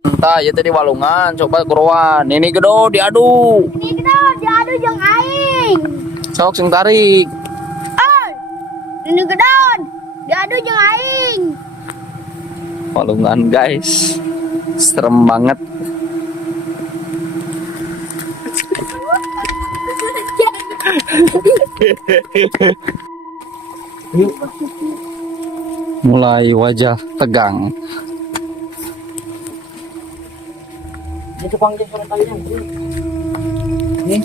Entah ya tadi walungan coba kuruan. Ini gedo diadu. Ini kita diadu jeung aing. Sok sing tarik. Ini gedon diadu jeung aing. Walungan guys. Serem banget. Mulai wajah tegang. Itu panggil surat kalian. Ini.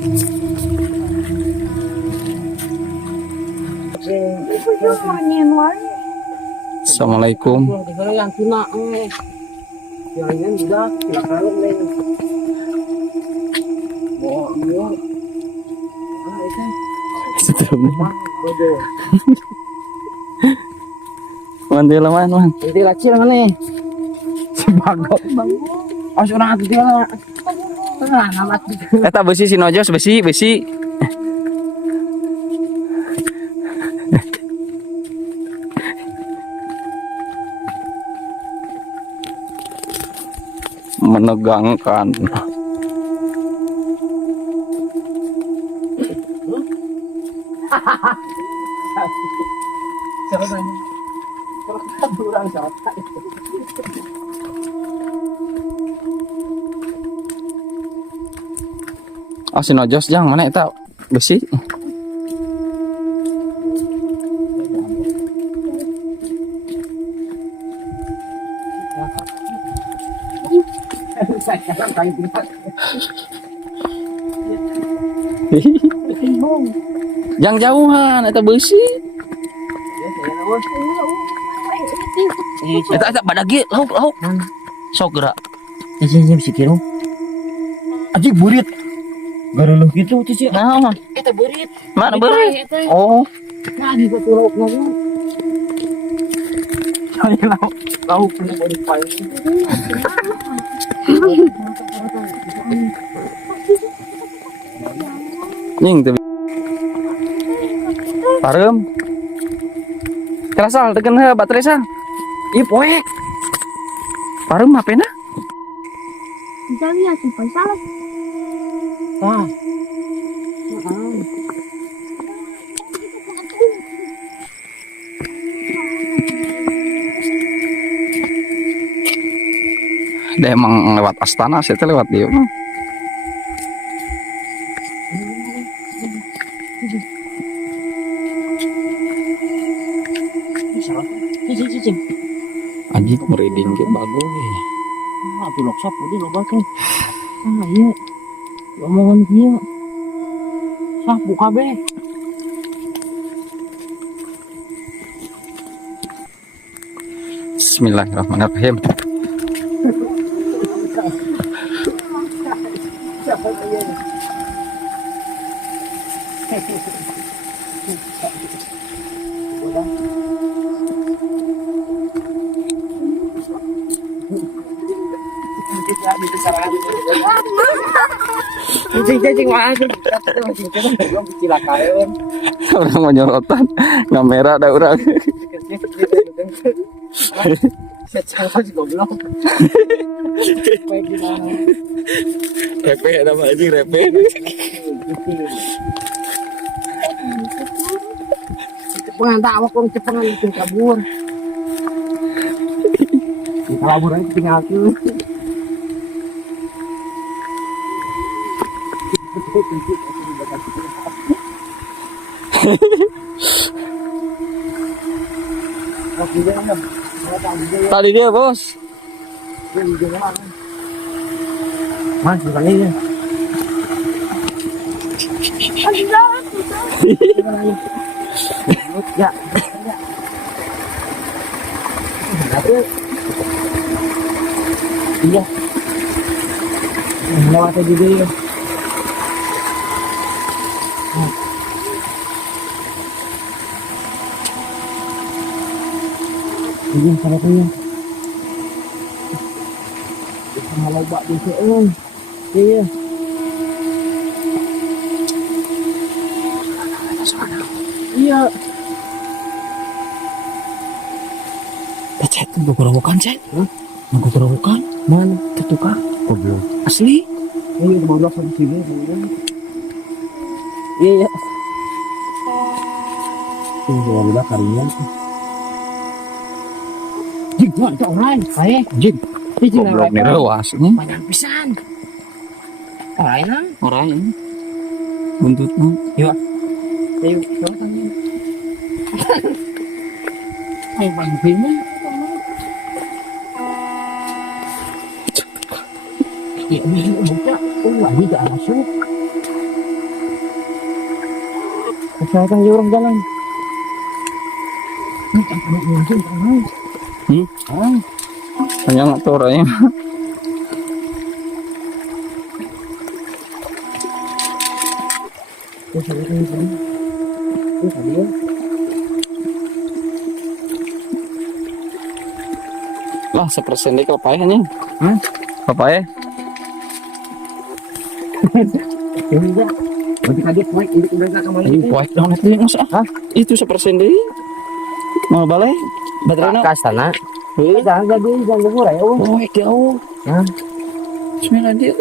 Assalamualaikum. Yang tuna yang juga silakan nih. Man, man. Ini kecil mana? Si bago. Oh, surang aku dia lah. Tengah amat. Eta besi si Nojos, besi. Menegangkan. Oh, si Nojos jang mana eta besi? Yang jauhan eta besi. Eta badagi lauk. Sok gerak. Ini si kiro. Aji burit. Garuluh gitu cici. Nah, Eta burit. mana berit? Oh, Nah, di satu lauk lagi. Lauk punya body file. ning teu. Parem. Terasal teken he baterai sang. Ih poek. Parem hapena? Bisa lihat si Faisal. Ah. Dia emang lewat Astana, saya teh lewat dia. Cici. Anjing merinding ke bagus. Ah, tu lok sapu di loba kan. Ah, iya. Omongan dia. Sapu kabeh. Bismillahirrahmanirrahim. Cing mana sih? Kecelakaan. Orang mau nyorotan kamera ada orang. Siapa sih goblok? Repe ada apa anjing repe? Pengantar awak orang cepengan itu kabur. Kabur aja tinggal tuh. Tadi dia bos. Mas, bukan ini. Ya. Iya. Lewat aja dulu ya. Iya, sana tuh ya. Sama lobak di sini. Iya. Iya. Cek, buku robokan cek. Buku robokan. Mana? Itu kah? Goblok. Asli? Ini udah 15 sampai sini. Iya. Ini udah kalian. Jig, mana orang? Ayo, jig. Goblok nih rewas. Banyak pisan. Lain lah. Orang ini. Buntutnya. Yuk. Ayo, coba tanya. Ayo, banyak pisan. Ya, ini buka. Oh, lagi ke arah suk. Kesalahan dia orang jalan. Ini tak ada mungkin orang. Orang. Hanya nggak tahu orangnya. Lah, sepersen deh kepayanya. Papaya? Ini kuat dong itu masa. Itu sepersen deh. Mau balai? Baterainya? Kastana. Heh. Jangan bubur ya. Oh, jauh. Hah? Sembilan dia.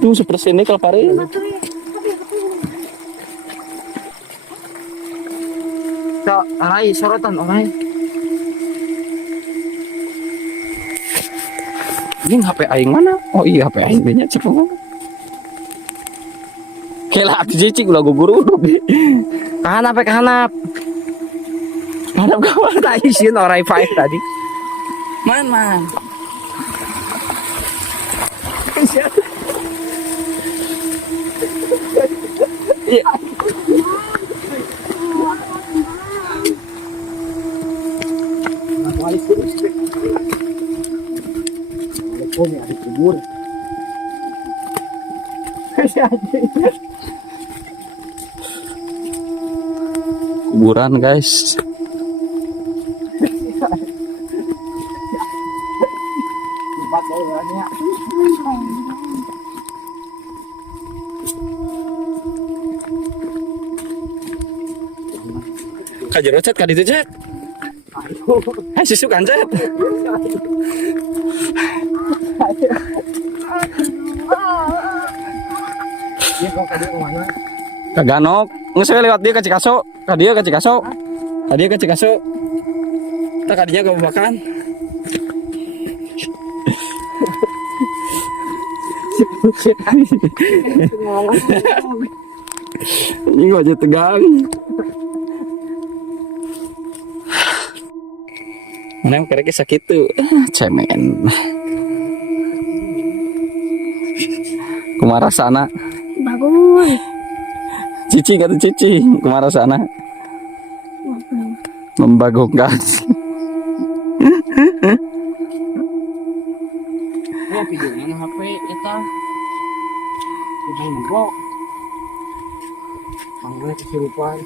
Itu sepersen deh kalau pare. Cok, alai sorotan alai. Ini HP aing mana? Oh iya HP aing banyak cepet. Kela atuh cicing ulah guguru. Kahanap ya kahanap. Hadap kawan Tak isiin orang five tadi. man. Iya. Kuburan guys. Kajero chat kaditu chat. Hai sisukan chat. Kaganok, ngeus we lewat dia ke Cikaso. Ka dia ke Cikaso. Ka dia ke Cikaso. Tah kadinya kebabakan. Ini gua aja tegang. Mana yang kira sakit tuh? Cemen. Kumara sana. Bagus. Cici kata Cici. Kumara sana. Membagongkan. Ya videonya HP eta. Udah nggo. Mangga kesurupan.